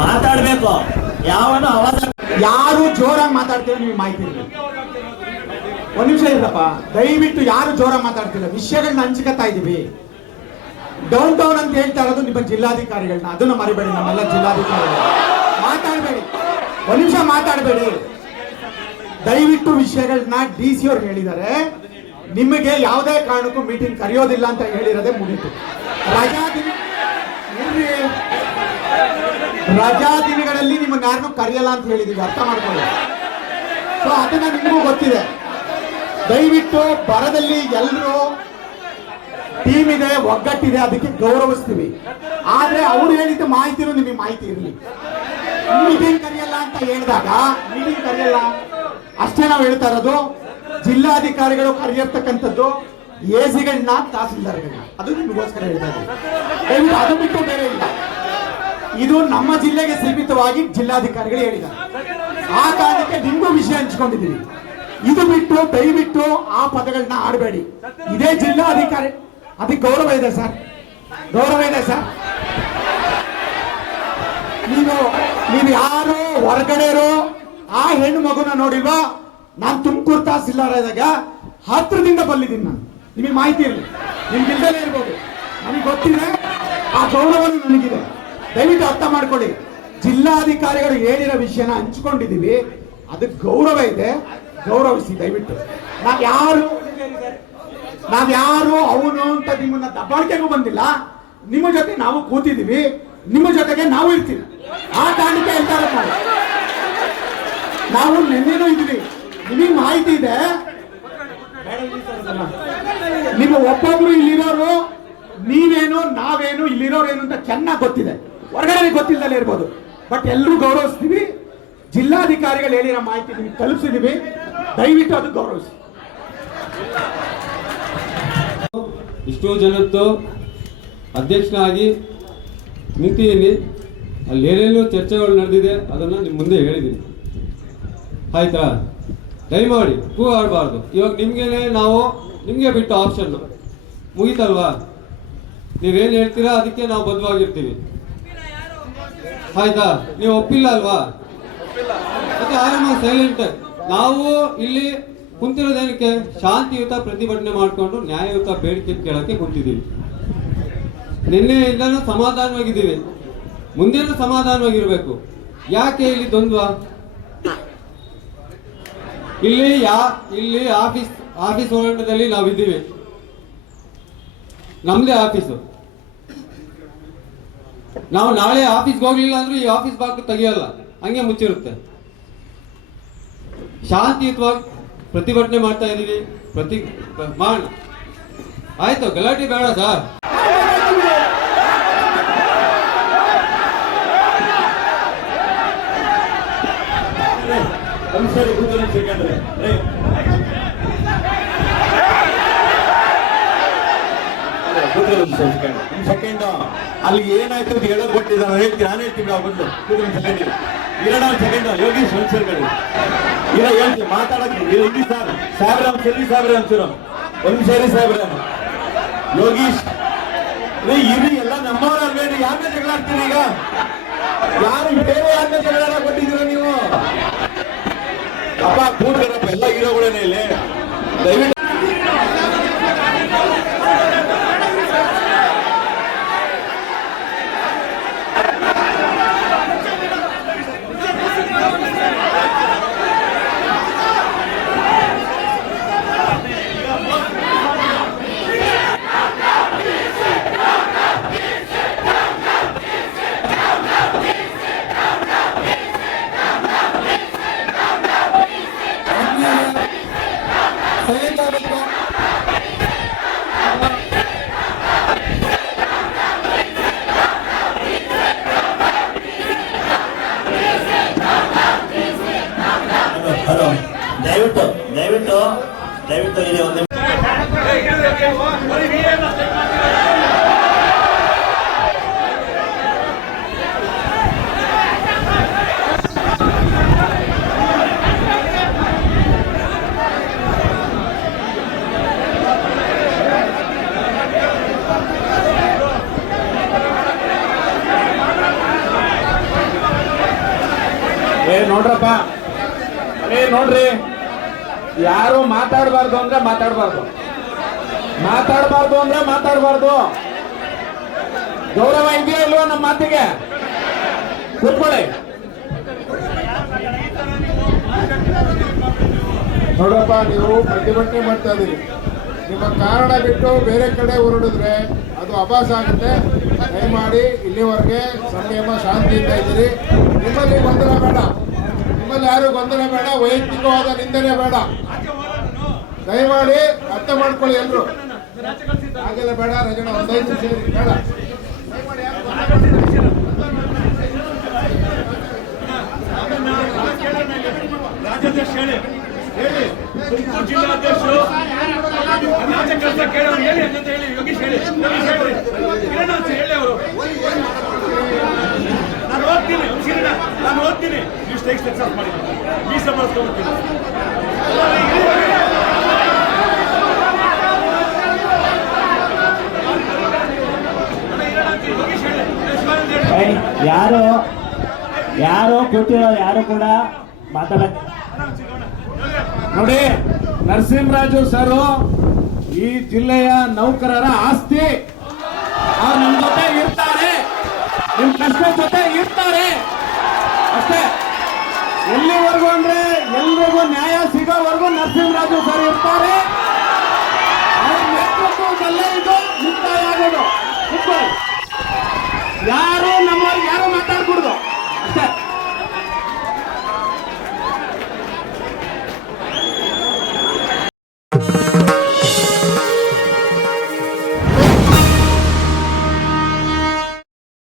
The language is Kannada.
ಮಾತಾಡ್ಬೇಕು. ಯಾವನು ಅವಾಜ ಯಾರು ಜೋರಾಗಿ ಮಾತಾಡ್ತೀರ ನಿಮಗೆ ಮಾಹಿತಿ ಇಲ್ಲ. ಒಂದ್ ನಿಮಿಷ ಇಲ್ಲಪ್ಪ, ದಯವಿಟ್ಟು ಯಾರು ಜೋರಾಗಿ ಮಾತಾಡ್ತಿಲ್ಲ. ವಿಷಯಗಳನ್ನ ಹಂಚ್ಕೊತಾ ಇದೀವಿ. ಡೌನ್ ಟೌನ್ ಅಂತ ಹೇಳ್ತಾ ಇರೋದು ನಿಮ್ಮ ಜಿಲ್ಲಾಧಿಕಾರಿಗಳನ್ನ, ಅದನ್ನ ಮರಿಬೇಡಿ. ನಮ್ಮೆಲ್ಲ ಜಿಲ್ಲಾಧಿಕಾರಿಗಳು ಮಾತಾಡಬೇಡಿ, ಒಂದ್ ನಿಮಿಷ ಮಾತಾಡಬೇಡಿ ದಯವಿಟ್ಟು. ವಿಷಯಗಳನ್ನ DC ಅವ್ರು ಹೇಳಿದ್ದಾರೆ. ನಿಮಗೆ ಯಾವುದೇ ಕಾರಣಕ್ಕೂ ಮೀಟಿಂಗ್ ಕರೆಯೋದಿಲ್ಲ ಅಂತ ಹೇಳಿರೋದೇ ಮುಗಿತು. ರಜಾ ದಿನಗಳಲ್ಲಿ ನಿಮ್ಮನ್ನ ಯಾರನ್ನೂ ಕರೆಯಲ್ಲ ಅಂತ ಹೇಳಿದೀವಿ, ಅರ್ಥ ಮಾಡ್ಕೊಳ್ಳಿ. ಸೊ ಅದನ್ನ ನಿಮಗೂ ಗೊತ್ತಿದೆ. ದಯವಿಟ್ಟು ಬರದಲ್ಲಿ ಎಲ್ಲರೂ ಟೀಮ್ ಇದೆ, ಒಗ್ಗಟ್ಟಿದೆ, ಅದಕ್ಕೆ ಗೌರವಿಸ್ತೀವಿ. ಆದ್ರೆ ಅವ್ರು ಹೇಳಿದ ಮಾಹಿತಿನೂ ನಿಮಗೆ ಮಾಹಿತಿ ಇರಲಿ. ಮೀಟಿಂಗ್ ಕರೆಯಲ್ಲ ಅಂತ ಹೇಳಿದಾಗ ಮೀಟಿಂಗ್ ಕರೆಯಲ್ಲ ಅಷ್ಟೇ ನಾವು ಹೇಳ್ತಾ ಇರೋದು. ಜಿಲ್ಲಾಧಿಕಾರಿಗಳು ಕರೆಯತಕ್ಕಂಥದ್ದು ಎಸಿಗಳನ್ನ, ತಹಸೀಲ್ದಾರ್ಗಳನ್ನ, ಅದು ನಿಮಗೋಸ್ಕರ ಹೇಳ್ತಾ ಇದ್ದೀವಿ. ದಯವಿಟ್ಟು ಅದು ಬಿಟ್ಟು ಬೇರೆ ಇಲ್ಲ. ಇದು ನಮ್ಮ ಜಿಲ್ಲೆಗೆ ಸೀಮಿತವಾಗಿ ಜಿಲ್ಲಾಧಿಕಾರಿಗಳು ಹೇಳಿದ್ದಾರೆ. ಆ ಕಾರಣಕ್ಕೆ ನಿಮಗೂ ವಿಷಯ ಹಂಚ್ಕೊಂಡಿದ್ದೀವಿ. ಇದು ಬಿಟ್ಟು ದಯವಿಟ್ಟು ಆ ಪದಗಳನ್ನ ಆಡಬೇಡಿ. ಇದೇ ಜಿಲ್ಲಾಧಿಕಾರಿ, ಅದಕ್ಕೆ ಗೌರವ ಇದೆ ಸರ್, ಗೌರವ ಇದೆ ಸರ್. ನೀವು ಯಾರು ಹೊರಗಡೆರೋ ಆ ಹೆಣ್ಣು ಮಗುನ ನೋಡಿಲ್ವಾ? ನಾನು ತುಮಕೂರು ತಹಸೀಲ್ದಾರ್ ಇದ್ದಾಗ ಹತ್ರದಿಂದ ಬಲ್ಲಿದ್ದೀನಿ ನಾನು. ನಿಮಗೆ ಮಾಹಿತಿ ಇರಲಿ, ನಿಮ್ಗೆ ಇಲ್ದಲೇ ಇರ್ಬೋದು, ನನಗೆ ಗೊತ್ತಿದೆ. ಆ ಗೌರವನು ನನಗಿದೆ. ದಯವಿಟ್ಟು ಅರ್ಥ ಮಾಡ್ಕೊಳ್ಳಿ. ಜಿಲ್ಲಾಧಿಕಾರಿಗಳು ಹೇಳಿರೋ ವಿಷಯನ ಹಂಚ್ಕೊಂಡಿದ್ದೀವಿ, ಅದಕ್ಕೆ ಗೌರವ ಇದೆ, ಗೌರವಿಸಿ ದಯವಿಟ್ಟು. ನಾವ್ಯಾರು ಅವನು ಅಂತ ನಿಮ್ಮನ್ನ ದಬ್ಬಾಳಿಕೆಗೂ ಬಂದಿಲ್ಲ. ನಿಮ್ಮ ಜೊತೆ ನಾವು ಕೂತಿದ್ದೀವಿ, ನಿಮ್ಮ ಜೊತೆಗೆ ನಾವು ಇರ್ತೀವಿ. ಆ ಕಾರಣಕ್ಕೆ ಹೇಳ್ತಾ ಇರೋದು ನಾವು ನಿನ್ನೆನೂ ಇದ್ವಿ. ನಿಮಗೆ ಮಾಹಿತಿ ಇದೆ. ನಿಮ್ಮ ಒಬ್ಬೊಬ್ರು ಇಲ್ಲಿರೋರು ನೀವೇನು ನಾವೇನು ಇಲ್ಲಿರೋರು ಏನು ಅಂತ ಚೆನ್ನಾಗಿ ಗೊತ್ತಿದೆ. ಹೊರಗಡೆ ಗೊತ್ತಿಲ್ಲದಲ್ಲೇ ಇರ್ಬೋದು, ಬಟ್ ಎಲ್ಲರೂ ಗೌರವಿಸ್ತೀವಿ. ಜಿಲ್ಲಾಧಿಕಾರಿಗಳು ಹೇಳಿರೋ ಮಾಹಿತಿ ನಿಮಗೆ ತಲುಪಿಸಿದೀವಿ, ದಯವಿಟ್ಟು ಅದು ಗೌರವಿಸಿ. ಇಷ್ಟೋ ಜನದ್ದು ಅಧ್ಯಕ್ಷನಾಗಿ ನಿಂತಿದ್ದೀನಿ. ಅಲ್ಲಿ ಏನೇನು ಚರ್ಚೆಗಳು ನಡೆದಿದೆ ಅದನ್ನು ನಿಮ್ಮ ಮುಂದೆ ಹೇಳಿದ್ದೀನಿ, ಆಯ್ತಾ? ದಯಮಾಡಿ ಕೂಗಾಡಬಾರ್ದು. ಇವಾಗ ನಿಮಗೆ ಬಿಟ್ಟು ಆಪ್ಷನ್ನು ಮುಗೀತಲ್ವಾ? ನೀವೇನು ಹೇಳ್ತೀರಾ ಅದಕ್ಕೆ ನಾವು ಬದ್ಧವಾಗಿರ್ತೀವಿ, ಆಯ್ತಾ? ನೀವು ಒಪ್ಪಿಲ್ಲ ಅಲ್ವಾ? ಮತ್ತೆ ಆರಾಮ ಸೈಲೆಂಟ್. ನಾವು ಇಲ್ಲಿ ಕುಂತಿರೋದೇನಕ್ಕೆ? ಶಾಂತಿಯುತ ಪ್ರತಿಭಟನೆ ಮಾಡಿಕೊಂಡು ನ್ಯಾಯಯುತ ಬೇಡಿಕೆ ಕೇಳಕ್ಕೆ ಕುಂತಿದ್ದೀವಿ. ನಿನ್ನೆಯಿಂದನೂ ಸಮಾಧಾನವಾಗಿದ್ದೀವಿ, ಮುಂದೇನೂ ಸಮಾಧಾನವಾಗಿರ್ಬೇಕು. ಯಾಕೆ ಇಲ್ಲಿ ದ್ವಂದ್ವ? ಇಲ್ಲಿ ಆಫೀಸ್ ಹೋರಾಟದಲ್ಲಿ ನಾವಿದ್ದೀವಿ, ನಮ್ದೇ ಆಫೀಸು. ನಾವು ನಾಳೆ ಆಫೀಸ್ಗೆ ಹೋಗ್ಲಿಲ್ಲ ಅಂದ್ರೆ ಈ ಆಫೀಸ್ ಬಾಗಿಲು ತೆಗಿಯಲ್ಲ, ಹಂಗೆ ಮುಚ್ಚಿರುತ್ತೆ. ಶಾಂತಿಯುತವಾಗಿ ಪ್ರತಿಭಟನೆ ಮಾಡ್ತಾ ಇದೀವಿ, ಮಾಡೋಣ, ಆಯ್ತು? ಗಲಾಟೆ ಬೇಡ ಸರ್. ಸೆಕೆಂಡ್ ಅಲ್ಲಿ ಏನಾಯ್ತು ಅಂತ ಹೇಳೋದು ಕೊಟ್ಟಿದ್ದಾರೆ, ಹೇಳ್ತೀನಿ, ನಾನು ಹೇಳ್ತೀನಿ. ನಾವು ಬಂದು ಸೆಕೆಂಡ್ ಯೋಗೀಶ್ ಒಂದ್ಸರಿ ಇಲ್ಲ ಹೇಳ್ತೀನಿ, ಮಾತಾಡಕ್ಕೆ ಇಲ್ಲಿ ಸರ್ ಸಾಹೇಬ್ರಾಮ್ ಚೆಲ್ಲಿ ಸಾಹೇಬ್ರೆ ಒಂಚೂರು ಒಂದು ಸೇರಿ ಸಾಹೇಬ್ರೆ. ಯೋಗೀಶ್ ಇರಿ, ಎಲ್ಲ ನಮ್ಮವರಲ್ವೇನು? ಯಾಕೆ ಜಗಳ ಆಗ್ತೀರಿ ಈಗ? ಯಾರು ಬೇರೆ ಯಾಕೆ ಜಗಳ ಕೊಟ್ಟಿದ್ದೀರ ನೀವು? ಅಪ್ಪ ಕೂಡ್ಕರಪ್ಪ, ಎಲ್ಲ ಹೀರೋಗಳೇನೆ ಇಲ್ಲಿ. ದಯವಿಟ್ಟು ದಯವಿಟ್ಟು ಇಲ್ಲಿ ಒಂದು ನೋಡ್ರಪ್ಪ, ನೋಡ್ರಿ, ಯಾರು ಮಾತಾಡಬಾರ್ದು ಅಂದ್ರೆ ಮಾತಾಡಬಾರ್ದು, ಅಂದ್ರೆ ಮಾತಾಡಬಾರ್ದು. ಗೌರವ ಇದೆಯೋ ಇಲ್ವೋ ನಮ್ಮ ಮಾತಿಗೆ? ಕೂತ್ಕೊಳ್ಳಿ. ನೋಡಪ್ಪ, ನೀವು ಪ್ರತಿಭಟನೆ ಮಾಡ್ತಾ ಇದ್ದೀರಿ. ನಿಮ್ಮ ಕಾರಣ ಬಿಟ್ಟು ಬೇರೆ ಕಡೆ ಹೊರಡಿದ್ರೆ ಅದು ಅಭಾಸ ಆಗುತ್ತೆ. ದಯಮಾಡಿ ಇಲ್ಲಿವರೆಗೆ ಸಂಯಮ ಶಾಂತಿಯಿಂದ ಇದ್ದೀರಿ. ನಿಮ್ಮಲ್ಲಿ ಗೊಂದಲ ಬೇಡ, ನಿಮ್ಮಲ್ಲಿ ಯಾರು ಗೊಂದಲ ಬೇಡ, ವೈಯಕ್ತಿಕವಾದ ನಿಂದನೆ ಬೇಡ. ದಯಮಾಡಿ ಅರ್ಥ ಮಾಡ್ಕೊಳ್ಳಿ ಎಲ್ರು. ಹಾಗೆಲ್ಲ ಬೇಡ ರಜನ, ಒಂದು 5 ನಿಮಿಷ ಬೇಡ. ರಾಜ್ಯಾಧ್ಯಕ್ಷ ಹೇಳಿ, ತುಮಕೂರು ಜಿಲ್ಲಾಧ್ಯಕ್ಷರು ರಾಜ್ಯ ಕೆಲಸ ಕೇಳೋರು ಹೇಳಿ ಅಂತ ಹೇಳಿ. ಯೋಗೀಶ್ ಹೇಳಿ, ಕಿರಣ ಹೇಳಿ. ಅವರು ನಾನು ಓದ್ತೀನಿ, ಕಿರಣ ನಾನು ಓದ್ತೀನಿ, ನೀವು ಸ್ಟೇಜ್ ಸಕ್ಸಸ್ ಮಾಡಿ ಮೀಸ ಬರ್ಸ್ಕೊಂಡ್ಬಿಡ್ತೀನಿ. ಯಾರು ಕೂತಿರೋ ಯಾರು ಕೂಡ ಮಾತಾಡಕ್ಕೆ ನೋಡಿ, ನರಸಿಂಹರಾಜು ಸರ್ ಈ ಜಿಲ್ಲೆಯ ನೌಕರರ ಆಸ್ತಿ. ಅವ್ರು ನಿಮ್ ಜೊತೆ ಇರ್ತಾರೆ, ನಿಮ್ ಕಷ್ಟ ಜೊತೆ ಇರ್ತಾರೆ ಅಷ್ಟೇ. ಎಲ್ಲಿವರೆಗೂ ಅಂದ್ರೆ ಎಲ್ರಿಗೂ ನ್ಯಾಯ ಸಿಗೋವರೆಗೂ ನರಸಿಂಹರಾಜು ಸರ್ ಇರ್ತಾರೆ. ಅವ್ರ ನೇತೃತ್ವದಲ್ಲೇ ಇದು ಮುಕ್ತಾಯ ಆಗೋದು. ಯಾರು